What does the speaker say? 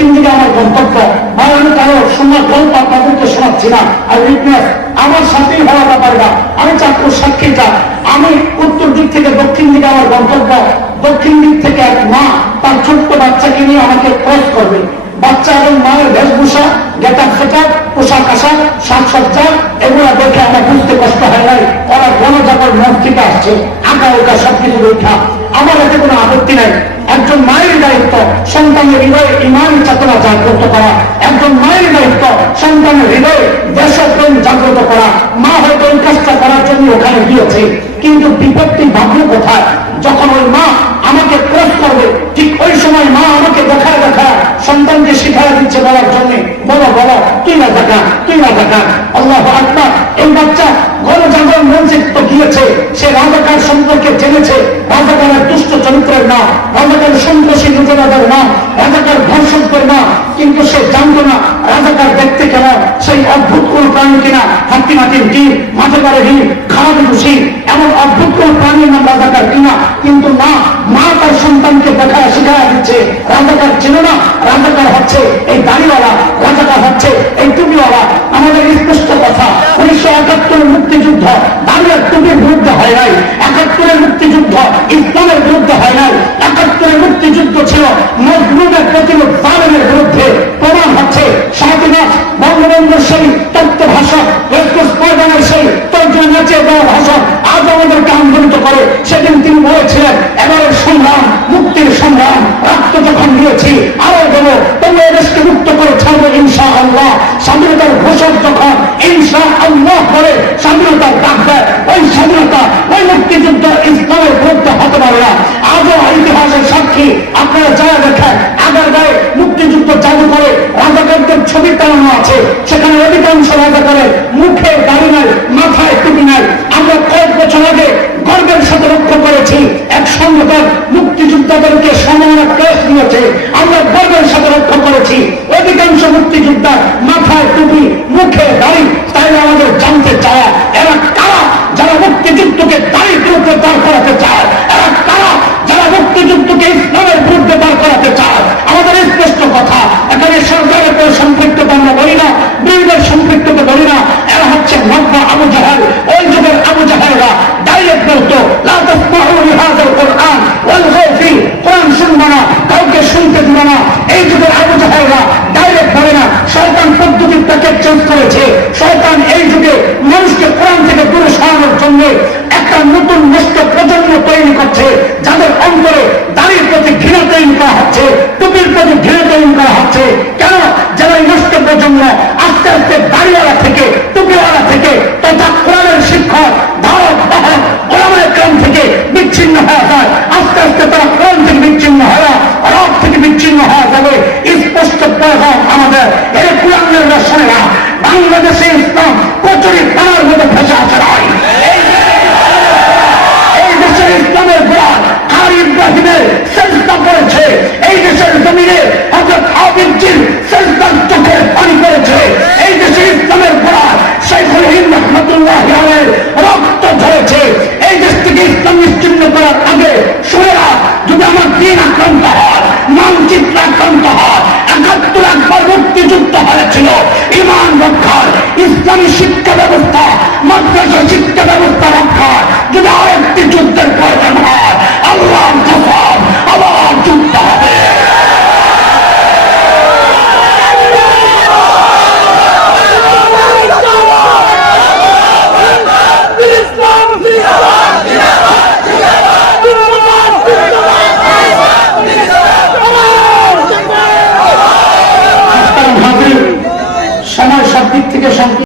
দক্ষিণ দিকে আমার গন্তব্য। ভাই, আমি কারও সুন্দর গল্প আপনাদেরকে শোনাচ্ছি না? আর উইটনেস আমার সাথেই হওয়া ব্যাপার না। আমি চাঁদপুর সাক্ষীটা আমি উত্তর দিক থেকে দক্ষিণ দিকে আমার গন্তব্য। দক্ষিণ দিক থেকে এক মা, তার ছোট্ট বাচ্চাকে নিয়ে আমাকে ক্রস করবে। বাচ্চা এবং মায়ের বেশভূষা গেটা ফেটা পোশাক আশাক সাজসজ্জা এগুলো দেখে আমার বুঝতে কষ্ট হয় নাই। ওরা গণজাগর মন থেকে আসছে। আঁকা ওকা সবকিছু দেখা। আমার এতে কোনো আপত্তি নাই। একজন মায়ের দায়িত্ব সন্তানের হৃদয়ে ইমান চেতনা জাগ্রত করা। একজন মায়ের দায়িত্ব সন্তানের হৃদয়ে দেশপ্রেম জাগ্রত করা। মা হয়তো এই কাজটা করার জন্য ওখানে গিয়েছে, কিন্তু বিপত্তি ভাবলো কোথায়? যখন ওই মা আমাকে ক্রস করবে, ঠিক ওই সময় মা আমাকে দেখায় দেখায় সন্তানকে শিখায় দিচ্ছে বলার জন্য, বলো বলো, তুই না দেখা তুই না দেখা আল্লাহ আকবার, এই বাচ্চা গণজাগরণ মঞ্চে তো গিয়েছে, সে রাজাকার সম্পর্কে জেনেছে যোজনাদের নাম রাজাকার ধর্ষকদের নাম কিন্তু সে জানতো না রাজাকার দেখতে কেমন সেই অদ্ভুত কোন প্রাণী কিনা হাতি মাটির ডিম মাঠে পারে ডিম খারাপ খুশি, এমন অদ্ভুত কোন প্রাণীর নাম রাজাকার কিনা? কিন্তু না মা তার সন্তানকে দেখায়, শিখায় দিচ্ছে, রাজাকার ছিল না, রাজাকার হচ্ছে এই দাড়িওয়ালা, রাজাকার হচ্ছে এই টুপিওয়ালা। আমাদের স্পষ্ট কথা একাত্তরের মুক্তিযুদ্ধ দাঁড়িয়ে টুপির বিরুদ্ধে হয় নাই। একাত্তরের মুক্তিযুদ্ধ, ইসলামের বিরুদ্ধে হয় নাই। একাত্তরের মুক্তিযুদ্ধ ছিল মজলুমের প্রতিরোধ জালেমের বিরুদ্ধে। মাথায় টুপি, মুখে দাড়ি তাই আমাদের জানতে চায়, এরা কারা যারা মুক্তিযুদ্ধকে দাড়ির বিরুদ্ধে দাঁড় করাতে চায়? এরা কারা যারা মুক্তিযুদ্ধকে ইসলামের বিরুদ্ধে দাঁড় করাতে চায়? আমাদের স্পষ্ট কথা, এখানে সরকারের কোনো সম্পৃক্ততা আমরা বলি না, বিরোধের সম্পৃক্ততা বলি না। এরা হচ্ছে মক্কা আবু বিচ্ছিন্ন হয়ে যায়। আস্তে আস্তে তারা নিশ্চিন্ন করার আগে সোয়া যদি আমার দিন আক্রান্ত হয়, মানচিত্র আক্রান্ত হয়, একাত্তর একবার মুক্তিযুক্ত হয়েছিল। ইমান রক্ষার, ইসলামী শিক্ষা ব্যবস্থা, মাদ্রাসা শিক্ষা ব্যবস্থা রক্ষার, যদি আরেকটি যুদ্ধের প্রয়োজন হয়